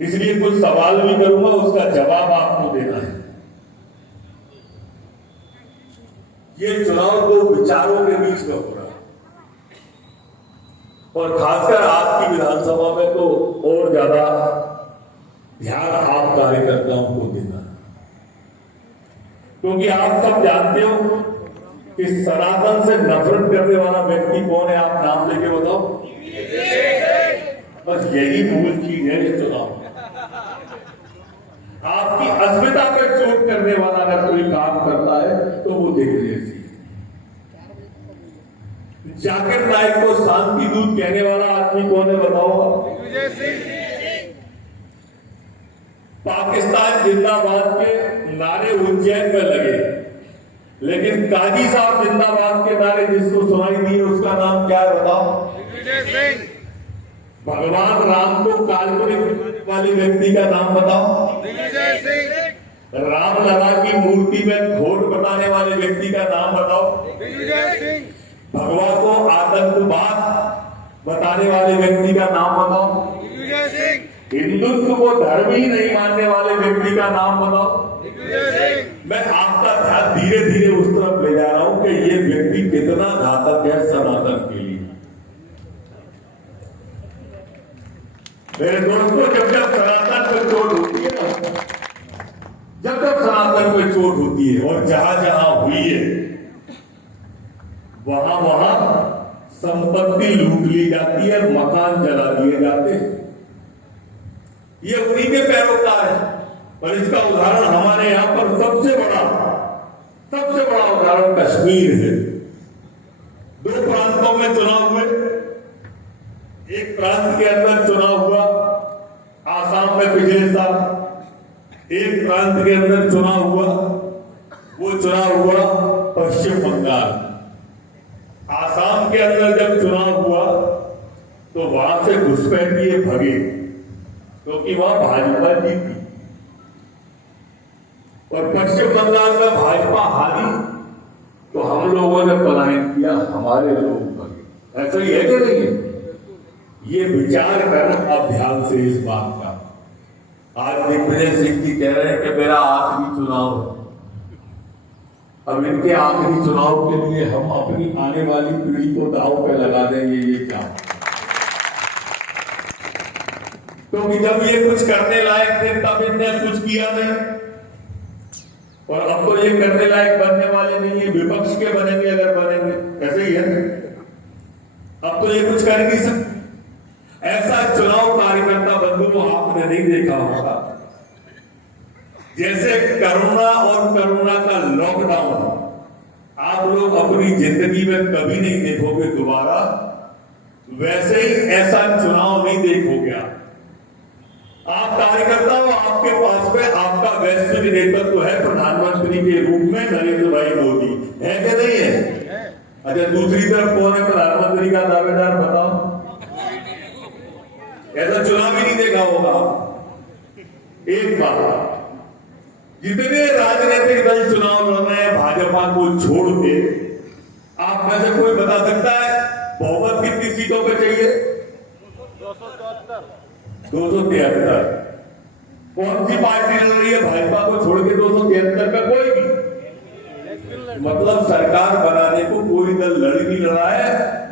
इसलिए कुछ सवाल भी करूंगा, उसका जवाब आपको देना है। ये चुनाव दो विचारों के बीच में हो रहा है, और खासकर आपकी विधानसभा में तो और ज्यादा ध्यान आप कार्यकर्ताओं को देना है, क्योंकि आप सब जानते हो कि सनातन से नफरत करने वाला व्यक्ति कौन है। आप नाम लेके बताओ। बस यही मूल चीज है इस चुनाव में। आपकी अस्मिता पे चोट करने वाला अगर कोई काम करता है तो वो देख लीजिए। जाकिर नाइक को शांति दूत कहने वाला आदमी कौन है बताओ। पाकिस्तान जिंदाबाद के नारे उज्जैन में लगे, लेकिन काजी साहब जिंदाबाद के नारे जिसको सुनाई दिए उसका नाम क्या है बताओ। भगवान राम को काल्पनिक वाले व्यक्ति का नाम बताओ। रामलला की मूर्ति में घोट बताने वाले व्यक्ति का नाम बताओ। भगवान को आतंकवाद बताने वाले व्यक्ति का नाम बताओ। हिंदुत्व को धर्म ही नहीं मानने वाले व्यक्ति का नाम बताओ। मैं आपका ध्यान धीरे धीरे उस तरफ ले जा रहा हूं कि ये व्यक्ति कितना घातक है सनातन के लिए। मेरे दोस्तों, जब जब सनातन पे चोट होती है ना, जब जब सनातन पे चोट होती है और जहां जहां हुई है वहां वहां संपत्ति लूट ली जाती है, मकान जला दिए जाते हैं। ये उन्हीं के पैरोकार है। और इसका उदाहरण हमारे यहां पर सबसे बड़ा उदाहरण कश्मीर है। दो प्रांतों में चुनाव हुए। एक प्रांत के अंदर चुनाव हुआ आसाम में पिछले साल, एक प्रांत के अंदर चुनाव हुआ, वो चुनाव हुआ पश्चिम बंगाल। आसाम के अंदर जब चुनाव हुआ तो वहां से घुसपैठिए भगे, क्योंकि वहां भाजपा जीती। और पश्चिम बंगाल में भाजपा हारी तो हम लोगों ने पलायन किया, हमारे लोग भगे। ऐसा ही है कि नहीं है? ये विचार करना अब ध्यान से इस बात का। आज दिग्विजय सिंह जी कह रहे हैं कि मेरा आखिरी चुनाव है। अब इनके आखिरी चुनाव के लिए हम अपनी आने वाली पीढ़ी को दांव पे लगा देंगे, ये क्या? क्योंकि जब ये कुछ करने लायक थे तब इनने कुछ किया नहीं, और अब तो ये करने लायक बनने वाले नहीं है, विपक्ष के बनेंगे अगर बनेंगे। ऐसे ही है, अब तो ये कुछ कर नहीं सकते। ऐसा चुनाव कार्यकर्ता बंधुओं आपने नहीं देखा होगा। जैसे कोरोना और कोरोना का लॉकडाउन आप लोग अपनी जिंदगी में कभी नहीं देखोगे दोबारा, वैसे ही ऐसा चुनाव नहीं देखोगे। आप कार्यकर्ता हो, आपके पास में आपका वैश्विक नेतृत्व है प्रधानमंत्री के रूप में नरेंद्र भाई मोदी, है कि नहीं है? अच्छा, दूसरी तरफ कौन है प्रधानमंत्री का दावेदार बताओ। ऐसा चुनाव ही नहीं देखा होगा। एक बार जितने राजनीतिक दल चुनाव लड़ रहे हैं भाजपा को छोड़ के, आप में से कोई बता सकता है बहुमत कितनी सीटों पे चाहिए? 273। कौन सी पार्टी लड़ रही है भाजपा को छोड़ के 273 का? कोई भी। मतलब सरकार बनाने को कोई दल लड़ नहीं रहा है,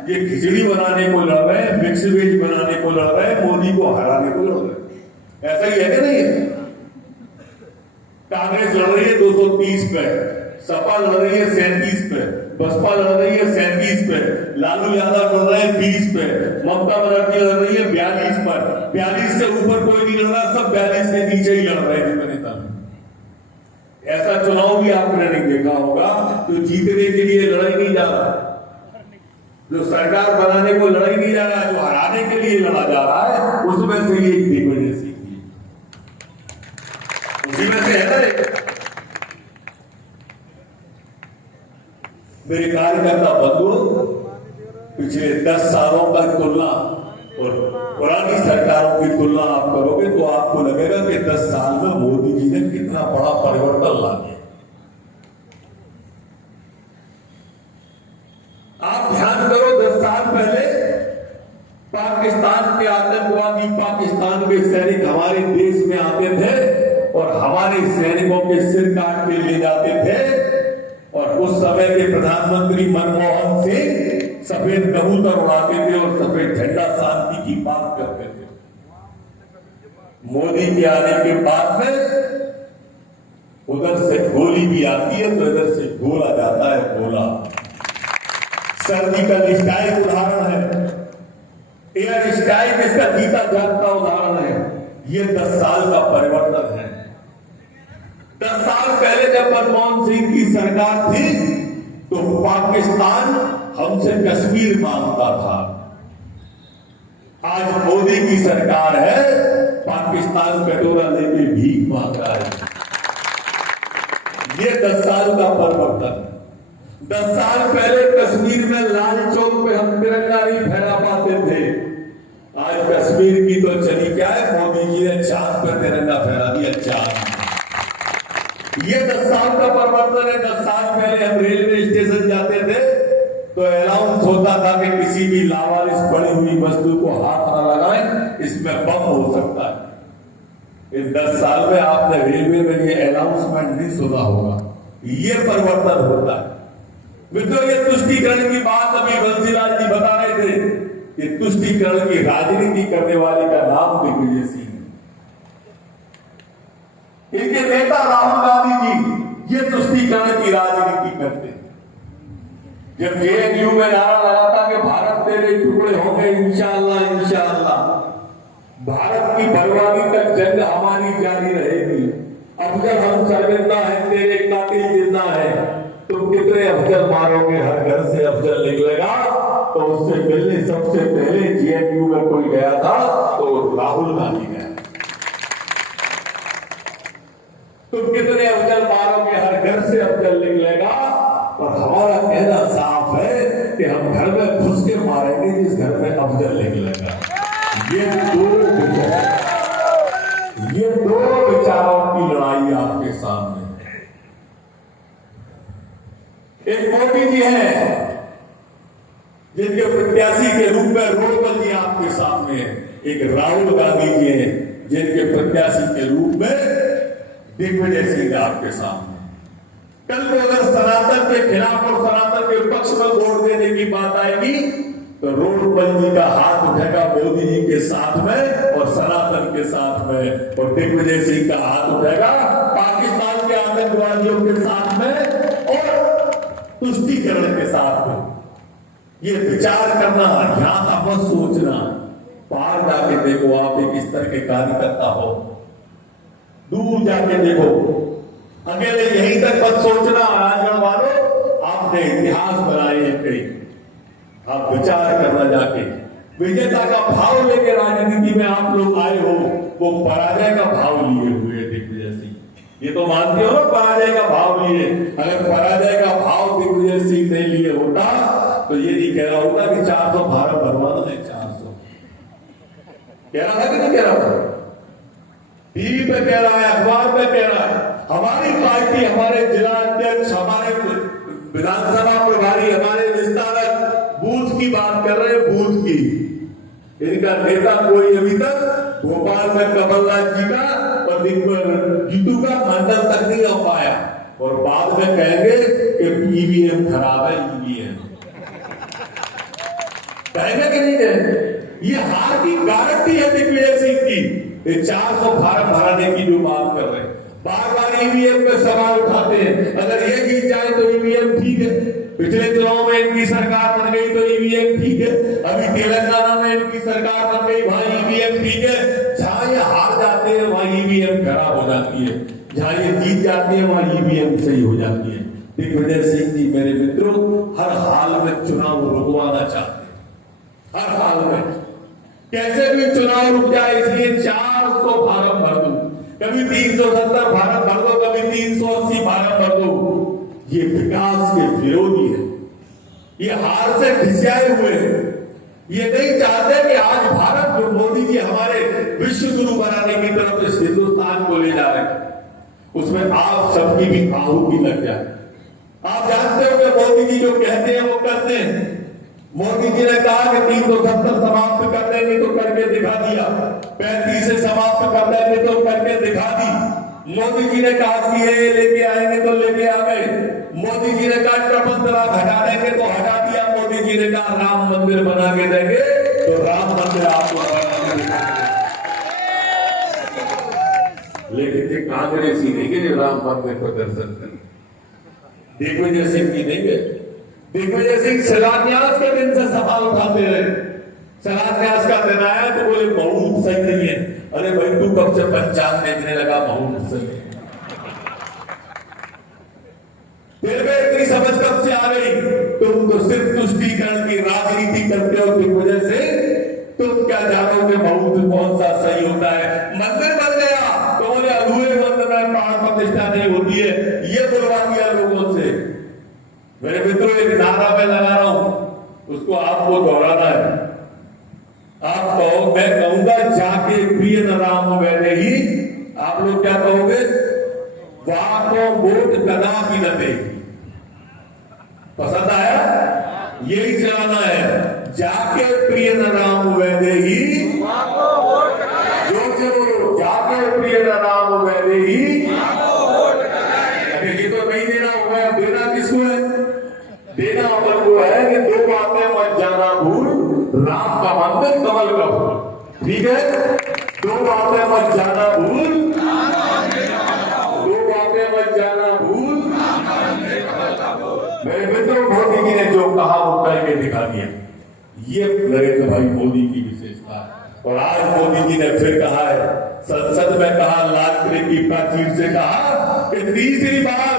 ये खिचड़ी बनाने को लड़ रहे हैं, मिक्स वेज बनाने को लड़ रहे हैं, मोदी को हराने को लड़ रहे हैं। ऐसा ही है कि नहीं है? कांग्रेस लड़ रही है 230 पे, सपा लड़ रही है 37 पे, बसपा लड़ रही है 37 पे, लालू यादव लड़ रहे हैं 20 पे, ममता बनर्जी लड़ रही है 42 पर। 42 से ऊपर कोई नहीं लड़ रहा, सब 42 के नीचे ही लड़ रहे हैं नेता। ऐसा चुनाव भी आपने नहीं देखा होगा। तो जीतने के लिए लड़ाई नहीं जा रहा, जो सरकार बनाने को लड़ाई नहीं जा रहा है, जो हराने के लिए लड़ा जा रहा है, उसमें से ये दिग्विजय सिंह उसी में से है। मेरे कार्यकर्ता बंधुओं, पिछले 10 सालों का तुलना और पुरानी सरकारों की तुलना आप करोगे तो आपको लगेगा कि 10 साल में मोदी जी ने कितना बड़ा परिवर्तन ला दिया। आप ध्यान करो, 10 साल पहले पाकिस्तान के आतंकवादी, पाकिस्तान के सैनिक हमारे देश में आते थे और हमारे सैनिकों के सिर काट के ले जाते थे। और उस समय के प्रधानमंत्री मनमोहन सिंह सफेद कबूतर उड़ाते थे और सफेद झंडा शांति की बात करते थे। मोदी के आने के बाद में उधर से गोली भी आती है तो इधर से गोला जाता है, गोला। सर्जिकल स्ट्राइक उदाहरण है, एयर स्ट्राइक इसका जीता जागता उदाहरण है। ये 10 साल का परिवर्तन है। 10 साल पहले जब मनमोहन सिंह की सरकार थी तो पाकिस्तान हमसे कश्मीर मांगता था। आज मोदी की सरकार है, पाकिस्तान कटोरा लेके भीख मांग रहा है। ये 10 साल का परिवर्तन। 10 साल पहले कश्मीर में लाल चौक पे हम तिरंगा नहीं फहरा पाते थे। आज कश्मीर की तो चली क्या है, मोदी जी ने चांद पर तिरंगा फहरा दिया, चांद। ये 10 साल का परिवर्तन है। 10 साल पहले हम रेलवे स्टेशन जाते थे तो अनाउंस होता था कि किसी भी लावारिस पड़ी हुई वस्तु को हाथ न लगाएं, इसमें बम हो सकता है। इन 10 साल में आपने रेलवे में ये अनाउंसमेंट नहीं सुना होगा। ये परिवर्तन होता है मित्रों। ये तुष्टीकरण की बात अभी बंसीलाल जी बता रहे थे कि तुष्टीकरण की राजनीति करने वाले का नाम दिग्विजय सिंह। इनके नेता राहुल गांधी जी ये तुष्टीकरण की राजनीति करते हैं। जब जेएनयू में नारा लगाता कि भारत तेरे टुकड़े होंगे इंशाअल्लाह इंशाअल्लाह, भारत की बर्बादी तक जंग हमारी जारी रहेगी, अफजल हम शर्मिंदा है, तेरे कातिल जिंदा है, तुम कितने अफजल मारोगे, हर घर से अफजल निकलेगा। तो उससे मिलने सबसे पहले जेएनयू में कोई गया था तो राहुल गांधी गया। तुम कितने अफजल मारोगे, हर घर से अफजल निकलेगा। और हमारा कहना साफ है कि हम घर में घुस के मारेंगे जिस घर में अफजल निकलेगा। ये दो विचारों की लड़ाई आपके सामने। एक मोदी जी हैं जिनके प्रत्याशी के रूप में रोडमल जी आपके सामने है। एक राहुल गांधी जी हैं जिनके प्रत्याशी के रूप में दिग्विजय सिंह आपके सामने। कल को अगर सनातन के खिलाफ और सनातन के पक्ष में वोट देने की बात आएगी तो रोडमल जी का हाथ उठेगा मोदी जी के साथ में और सनातन के साथ में, और दिग्विजय सिंह का हाथ उठेगा पाकिस्तान के आतंकवादियों के साथ में और तुष्टीकरण के साथ में। ये विचार करना, यहाँ मत सोचना, बाहर जाके देखो। आप एक इस तरह के कार्यकर्ता हो, दूर जाके देखो, अकेले यहीं तक मत सोचना। राजगढ़ वालों, आपने इतिहास बनाए हैं कई, आप विचार करना जाके। विजेता का भाव लेके राजनीति में आप लोग आए हो, वो पराजय का भाव लिए हुए दिग्विजय सिंह। ये तो मानते हो ना, पराजय का भाव लिए। अगर पराजय का भाव दिग्विजय सिंह ने लिए होता तो ये नहीं कह रहा होता कि 400 भारत भरवाना है। 400 कह रहा था कि नहीं कह रहा था? टीवी पे कह रहा है, अखबार पे कह रहा है। हमारी पार्टी, हमारे जिला अध्यक्ष, हमारे विधानसभा प्रभारी, हमारे विस्तारक बूथ की बात कर रहे हैं, बूथ की। इनका नेता कोई अभी तक भोपाल में कमलनाथ जी का और जीतू का मंडल तक नहीं हो पाया, और बाद में कहेंगे कि ईवीएम खराब है। ईवीएम कहेंगे कि नहीं कहेंगे? ये हार की गारंटी है दिग्विजय सिंह की। 400 भारत भराने की जो बात कर रहे हैं, बार बार ईवीएम पे सवाल उठाते हैं। अगर ये जीत जाए तो ईवीएम ठीक है, पिछले चुनाव में इनकी सरकार बन गई तो ईवीएम ठीक है, अभी तेलंगाना में इनकी सरकार बन गई, वहां ईवीएम ठीक है। जहां ये हार जाते हैं वहां ईवीएम खराब हो जाती है, जहां ये जीत जाती है वहां ईवीएम सही हो जाती है। दिग्विजय सिंह जी मेरे मित्रों हर हाल में चुनाव रुकवाना चाहते हैं, हर हाल में कैसे भी चुनाव रुक जाए, इसलिए 400 फार्म भर दो, कभी 370 फार्म भर दो, कभी 380 फार्म भर दो। ये विकास के विरोधी है, ये हार से घिसियाए हुए हैं। ये नहीं चाहते कि आज भारत जो मोदी जी हमारे विश्व गुरु बनाने की तरफ इस हिंदुस्तान को ले जा रहे हैं, उसमें आप सबकी भी आहुति लग जाए। आप जानते हो कि मोदी जी जो कहते हैं वो करते हैं। मोदी जी ने कहा कि 370 समाप्त कर देंगे तो करके दिखा दिया, 35 से समाप्त कर देंगे तो करके दिखा दी। मोदी जी ने कहा सीएए लेके आएंगे तो लेके आ गए। मोदी जी ने कहा ट्रिपल तलाक हटा देंगे तो हटा दिया। मोदी जी ने कहा राम मंदिर बना के देंगे तो राम मंदिर आपको बना के दिखाएंगे। लेकिन ये कांग्रेसी नहीं गए राम मंदिर को दर्शन कर। दिग्विजय सिंह जी नहीं गए। दिग्विजय सिंह शिलान्यास के दिन से सवाल उठाते रहे। शिलान्यास का दिन आया तो बोले बहुत सही नहीं है। अरे भाई तू कब से पंचांग देखने लगा? बहुत सही है। तेरे में इतनी समझ कब से आ गई? तुम तो सिर्फ तुष्टीकरण की राजनीति करते हो दिग्विजय सिंह। तुम क्या जानोगे बहुत कौन सा सही होता है? मंदिर बन गया तो बोले अधूरे मंदिर में प्राण प्रतिष्ठा नहीं होती है। ये बुलवा दिया लोगों से। मेरे मित्रों एक नारा मैं लगा रहा हूं, उसको आपको दोहराना है। आप कहो, मैं कहूंगा जाके प्रिय न राम वैने ही। आप लोग क्या कहोगे? वाको वोट कदापि न दे। पसंद आया? यही चलाना है। जाके प्रिय न राम वैने ही। जोर से बोलो, जाके प्रिय न राम वैने ही। ये तो नहीं देना होगा। देना किसको है? देना अमल को है कि 2 बातें मत जाना भूल, राम का मंदिर कमल का फूल। ठीक है? 2 बातें मत जाना भूल, 2 बातें मत जाना भूल। मेरे मित्रों, मोदी जी ने जो कहा वो करके दिखा दिया। ये नरेंद्र भाई मोदी की विशेषता है। और आज मोदी जी ने फिर कहा है, संसद में कहा, लाल किले की प्राचीर से कहा कि तीसरी बार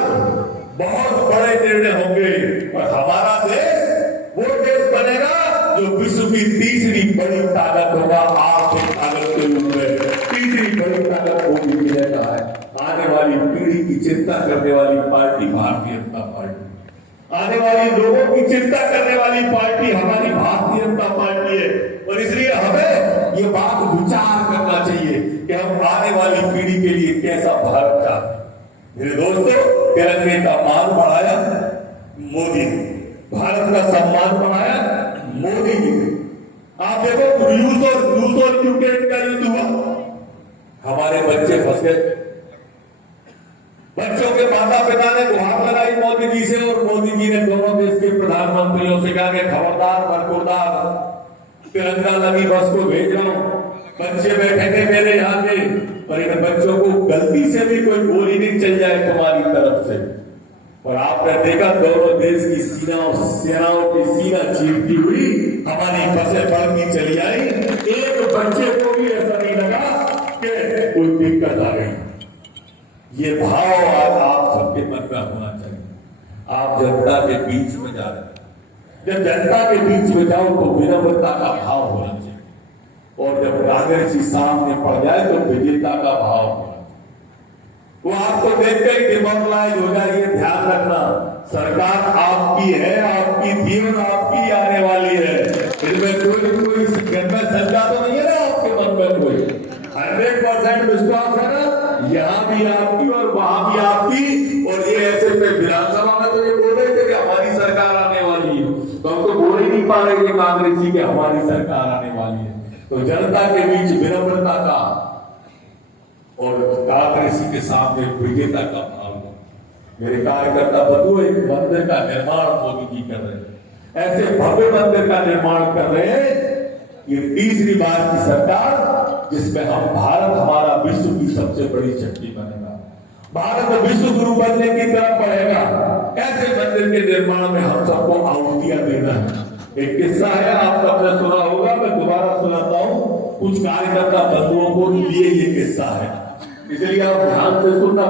बहुत बड़े निर्णय होंगे और हमारा देश वो देश बनेगा जो विश्व की तीसरी बड़ी ताकत होगा। आर्थिक ताकत के रूप में तीसरी बड़ी ताकत मोदी जी ने कहा है। आने वाली पीढ़ी की चिंता करने वाली पार्टी भारतीय जनता पार्टी, आने वाली लोगों की चिंता करने वाली पार्टी हमारी भारतीय जनता पार्टी है। और इसलिए हमें ये बात विचार करना चाहिए कि हम आने वाली पीढ़ी के लिए कैसा भारत चाहते हैं। मेरे दोस्तों, तिरंगे का मान बढ़ाया मोदी ने, भारत का सम्मान बढ़ाया मोदी जी ने। आप देखो, रूस और यूक्रेन का युद्ध हुआ, हमारे बच्चे फंस गए। बच्चों के माता पिता ने गुहार लगाई मोदी जी से और मोदी जी ने दोनों देश के प्रधानमंत्रियों से कहा कि खबरदार बरखुरदार, तिरंगा लगी बस को भेज रहा हूं। बच्चे बैठेंगे मेरे यहाँ के, पर इन बच्चों को गलती से भी कोई गोली नहीं चल जाए तुम्हारी तरफ से। और आपने देखा दोनों देश की सेनाओं की सीना चीरती हुई हमारी बसें बढ़ती चली आई। एक बच्चे को भी ऐसा नहीं लगा कि कोई दिक्कत आ गई। ये भाव आज आप सबके मन में होना चाहिए। आप जनता के बीच में जा रहे हैं, जब जनता के बीच में जाओ तो विनम्रता का भाव होना चाहिए। और जब कांग्रेसी सामने पड़ जाए तो विजेता का भाव होना चाहिए। वो आपको देखकर ही डिमोरलाइज हो जाए। ये ध्यान रखना, सरकार आपकी है, आपकी जीवन आपकी आने वाली है। इसमें कोई गंदा शंका तो नहीं है ना आपके मन में? कोई 100% विश्वास है ना? यहाँ भी आपकी और वहां भी आपकी। और ये ऐसे में विधानसभा में तो ये बोल रहे थे कि हमारी सरकार आने वाली है, तो हम तो बोल ही नहीं पा रहे थे कांग्रेसी के हमारी सरकार आने वाली है। तो जनता के बीच विनम्रता का और कांग्रेसी के सामने विजेता का भाव। मेरे कार्यकर्ता बंधु एक मंदिर का निर्माण मोदी जी कर रहे हैं, ऐसे भव्य मंदिर का निर्माण कर रहे हैं। ये तीसरी बार की सरकार जिसमें हम भारत हमारा विश्व की सबसे बड़ी शक्ति बनेगा, भारत विश्व गुरु बनने की तरफ बढ़ेगा। ऐसे मंदिर के निर्माण में हम सबको आहुतियां देना है। एक किस्सा है, आप सबने सुना होगा, मैं दोबारा सुनाता हूँ। कुछ कार्यकर्ता बंधुओं को लिए ये किस्सा है, इसलिए आप ध्यान से सुनना।